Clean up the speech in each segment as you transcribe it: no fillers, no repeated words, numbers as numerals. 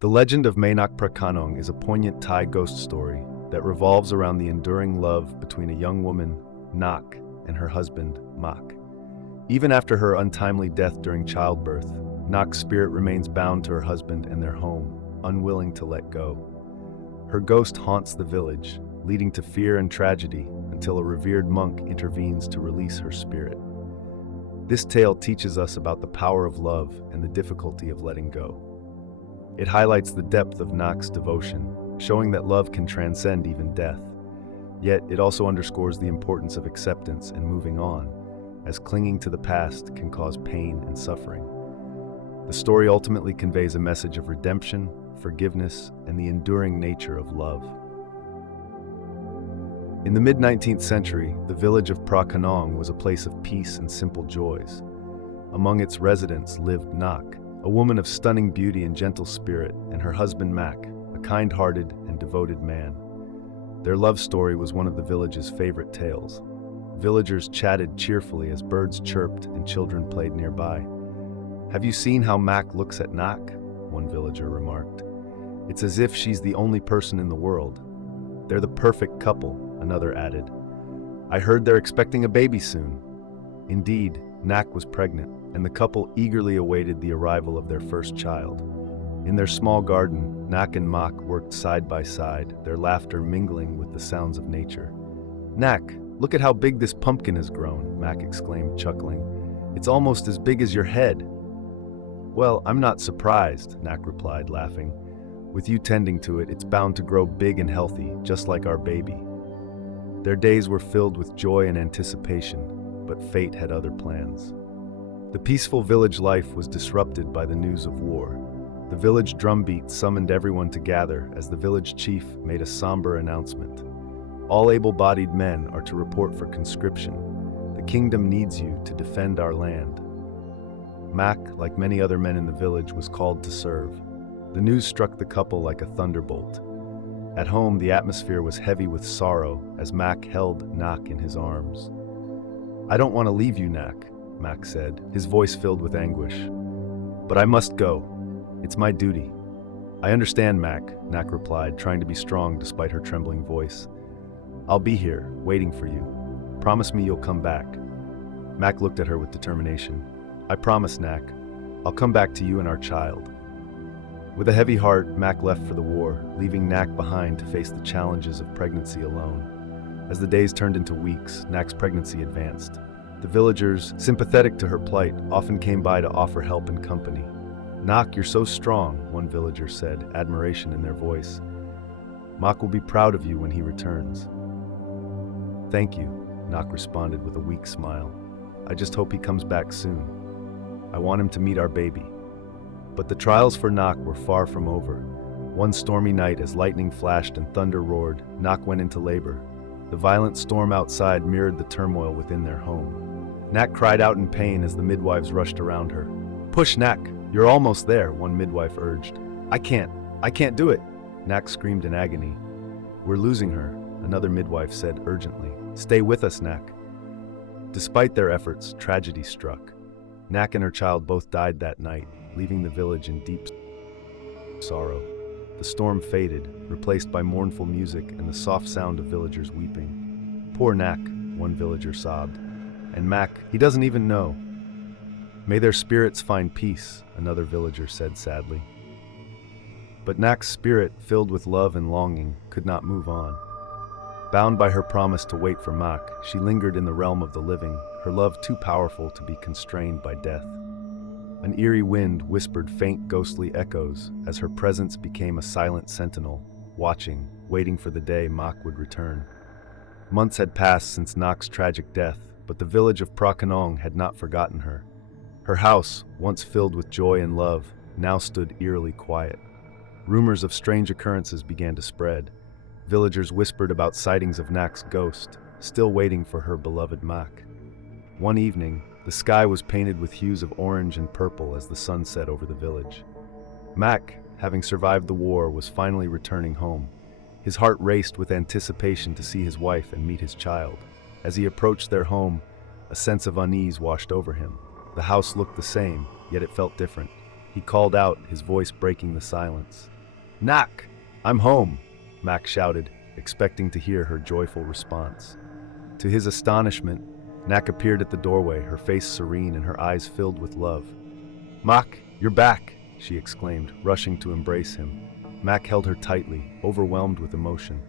The legend of Mae Nak Phra Khanong is a poignant Thai ghost story that revolves around the enduring love between a young woman, Nak, and her husband, Mak. Even after her untimely death during childbirth, Nak's spirit remains bound to her husband and their home, unwilling to let go. Her ghost haunts the village, leading to fear and tragedy until a revered monk intervenes to release her spirit. This tale teaches us about the power of love and the difficulty of letting go. It highlights the depth of Nak's devotion, showing that love can transcend even death. Yet it also underscores the importance of acceptance and moving on, as clinging to the past can cause pain and suffering. The story ultimately conveys a message of redemption, forgiveness, and the enduring nature of love. In the mid-19th century, the village of Phra Khanong was a place of peace and simple joys. Among its residents lived Nak, a woman of stunning beauty and gentle spirit, and her husband Mak, a kind-hearted and devoted man. Their love story was one of the village's favorite tales. Villagers chatted cheerfully as birds chirped and children played nearby. "Have you seen how Mak looks at Nak?" one villager remarked. "It's as if she's the only person in the world." "They're the perfect couple," another added. "I heard they're expecting a baby soon." Indeed, Nak was pregnant, and the couple eagerly awaited the arrival of their first child. In their small garden, Nak and Mak worked side by side, their laughter mingling with the sounds of nature. "Nak, look at how big this pumpkin has grown," Mak exclaimed, chuckling. "It's almost as big as your head." "Well, I'm not surprised," Nak replied, laughing. "With you tending to it, it's bound to grow big and healthy, just like our baby." Their days were filled with joy and anticipation, but fate had other plans. The peaceful village life was disrupted by the news of war. The village drumbeat summoned everyone to gather as the village chief made a somber announcement. "All able-bodied men are to report for conscription. The kingdom needs you to defend our land." Mak, like many other men in the village, was called to serve. The news struck the couple like a thunderbolt. At home, the atmosphere was heavy with sorrow as Mak held Nak in his arms. "I don't want to leave you, Nak," Mak said, his voice filled with anguish. "But I must go. It's my duty." "I understand, Mak," Nak replied, trying to be strong despite her trembling voice. "I'll be here, waiting for you. Promise me you'll come back." Mak looked at her with determination. "I promise, Nak. I'll come back to you and our child." With a heavy heart, Mak left for the war, leaving Nak behind to face the challenges of pregnancy alone. As the days turned into weeks, Nak's pregnancy advanced. The villagers, sympathetic to her plight, often came by to offer help and company. "Nak, you're so strong," one villager said, admiration in their voice. "Mak will be proud of you when he returns." "Thank you," Nak responded with a weak smile. "I just hope he comes back soon. I want him to meet our baby." But the trials for Nak were far from over. One stormy night, as lightning flashed and thunder roared, Nak went into labor. The violent storm outside mirrored the turmoil within their home. Nak cried out in pain as the midwives rushed around her. "Push, Nak! You're almost there," one midwife urged. I can't do it," Nak screamed in agony. "We're losing her," another midwife said urgently. "Stay with us, Nak." Despite their efforts, tragedy struck. Nak and her child both died that night, leaving the village in deep sorrow. The storm faded, replaced by mournful music and the soft sound of villagers weeping. "Poor Nak," one villager sobbed. "And Mak, he doesn't even know." "May their spirits find peace," another villager said sadly. But Nak's spirit, filled with love and longing, could not move on. Bound by her promise to wait for Mak, she lingered in the realm of the living, her love too powerful to be constrained by death. An eerie wind whispered faint ghostly echoes as her presence became a silent sentinel, watching, waiting for the day Mak would return. Months had passed since Nak's tragic death, but the village of Phra Khanong had not forgotten her. Her house, once filled with joy and love, now stood eerily quiet. Rumors of strange occurrences began to spread. Villagers whispered about sightings of Nak's ghost, still waiting for her beloved Mak. One evening, the sky was painted with hues of orange and purple as the sun set over the village. Mak, having survived the war, was finally returning home. His heart raced with anticipation to see his wife and meet his child. As he approached their home, a sense of unease washed over him. The house looked the same, yet it felt different. He called out, his voice breaking the silence. "Nak! I'm home!" Mak shouted, expecting to hear her joyful response. To his astonishment, Nak appeared at the doorway, her face serene and her eyes filled with love. "Mak, you're back!" she exclaimed, rushing to embrace him. Mak held her tightly, overwhelmed with emotion.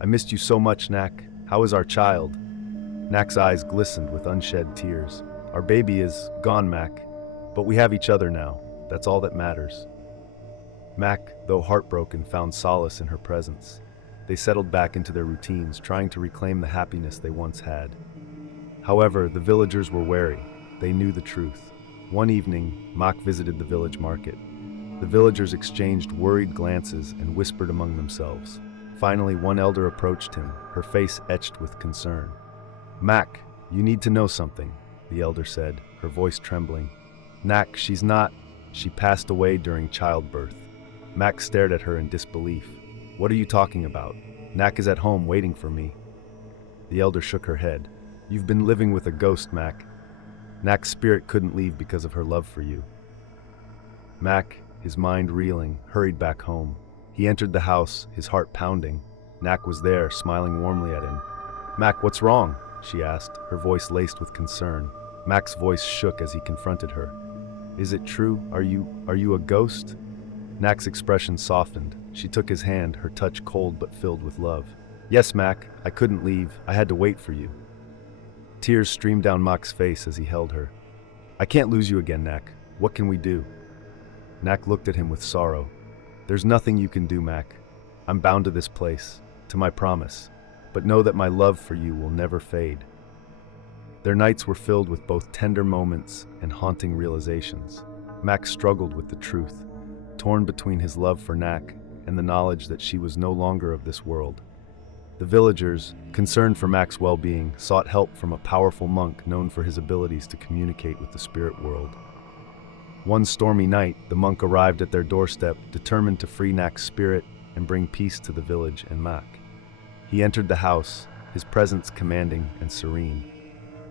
"I missed you so much, Nak. How is our child?" Nak's eyes glistened with unshed tears. "Our baby is gone, Mak, but we have each other now. That's all that matters." Mak, though heartbroken, found solace in her presence. They settled back into their routines, trying to reclaim the happiness they once had. However, the villagers were wary. They knew the truth. One evening, Mak visited the village market. The villagers exchanged worried glances and whispered among themselves. Finally, one elder approached him, her face etched with concern. "Mak, you need to know something," the elder said, her voice trembling. "Nak, she passed away during childbirth." Mak stared at her in disbelief. "What are you talking about? Nak is at home waiting for me." The elder shook her head. "You've been living with a ghost, Mak. Nak's spirit couldn't leave because of her love for you." Mak, his mind reeling, hurried back home. He entered the house, his heart pounding. Nak was there, smiling warmly at him. "Mak, what's wrong?" she asked, her voice laced with concern. Mak's voice shook as he confronted her. "Is it true? Are you a ghost?" Nak's expression softened. She took his hand, her touch cold but filled with love. "Yes, Mak, I couldn't leave. I had to wait for you." Tears streamed down Mak's face as he held her. "I can't lose you again, Nak. What can we do?" Nak looked at him with sorrow. "There's nothing you can do, Mak. I'm bound to this place, to my promise. But know that my love for you will never fade." Their nights were filled with both tender moments and haunting realizations. Mak struggled with the truth, torn between his love for Nak and the knowledge that she was no longer of this world. The villagers, concerned for Mak's well-being, sought help from a powerful monk known for his abilities to communicate with the spirit world. One stormy night, the monk arrived at their doorstep, determined to free Nak's spirit and bring peace to the village and Mak. He entered the house, his presence commanding and serene.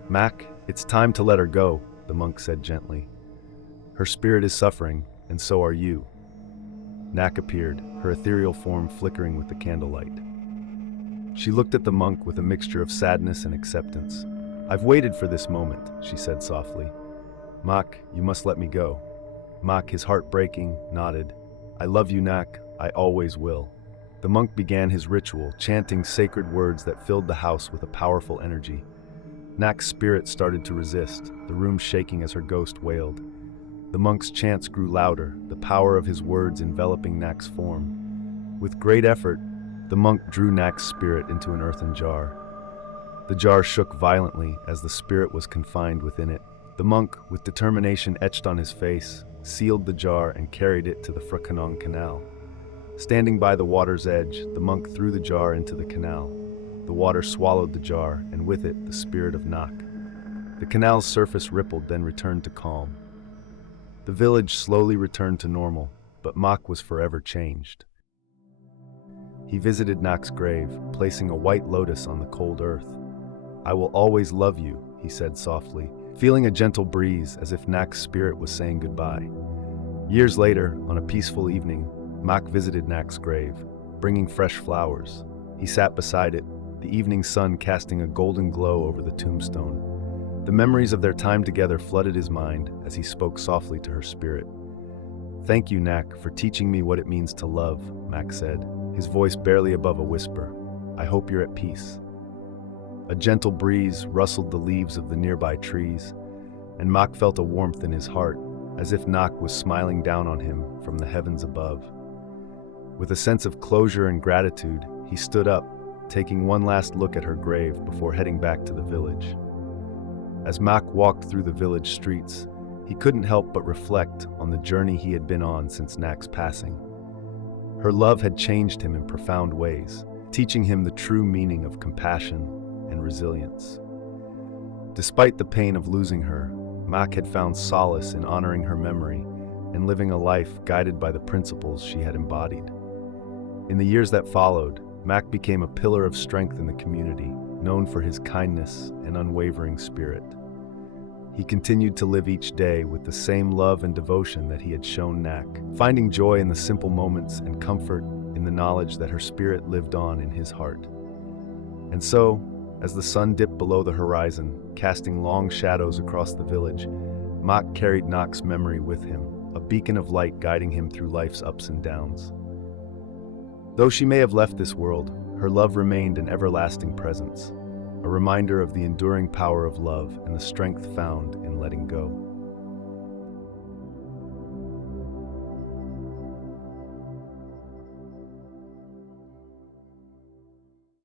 "Mak, it's time to let her go," the monk said gently. "Her spirit is suffering, and so are you." Nak appeared, her ethereal form flickering with the candlelight. She looked at the monk with a mixture of sadness and acceptance. "I've waited for this moment," she said softly. "Mak, you must let me go." Mak, his heart breaking, nodded. "I love you, Nak. I always will." The monk began his ritual, chanting sacred words that filled the house with a powerful energy. Nak's spirit started to resist, the room shaking as her ghost wailed. The monk's chants grew louder, the power of his words enveloping Nak's form. With great effort, the monk drew Nak's spirit into an earthen jar. The jar shook violently as the spirit was confined within it. The monk, with determination etched on his face, sealed the jar and carried it to the Phra Khanong canal. Standing by the water's edge, the monk threw the jar into the canal. The water swallowed the jar, and with it, the spirit of Nak. The canal's surface rippled, then returned to calm. The village slowly returned to normal, but Mak was forever changed. He visited Nak's grave, placing a white lotus on the cold earth. "I will always love you," he said softly, feeling a gentle breeze as if Nak's spirit was saying goodbye. Years later, on a peaceful evening, Mak visited Nak's grave, bringing fresh flowers. He sat beside it, the evening sun casting a golden glow over the tombstone. The memories of their time together flooded his mind as he spoke softly to her spirit. "Thank you, Nak, for teaching me what it means to love," Mak said, his voice barely above a whisper. "I hope you're at peace." A gentle breeze rustled the leaves of the nearby trees, and Mak felt a warmth in his heart, as if Nak was smiling down on him from the heavens above. With a sense of closure and gratitude, he stood up, taking one last look at her grave before heading back to the village. As Mak walked through the village streets, he couldn't help but reflect on the journey he had been on since Nak's passing. Her love had changed him in profound ways, teaching him the true meaning of compassion and resilience. Despite the pain of losing her, Mak had found solace in honoring her memory and living a life guided by the principles she had embodied. In the years that followed, Mak became a pillar of strength in the community, known for his kindness and unwavering spirit. he continued to live each day with the same love and devotion that he had shown Nak, finding joy in the simple moments and comfort in the knowledge that her spirit lived on in his heart. And so, as the sun dipped below the horizon, casting long shadows across the village, Mak carried Nak's memory with him, a beacon of light guiding him through life's ups and downs. Though she may have left this world, her love remained an everlasting presence, a reminder of the enduring power of love and the strength found in letting go.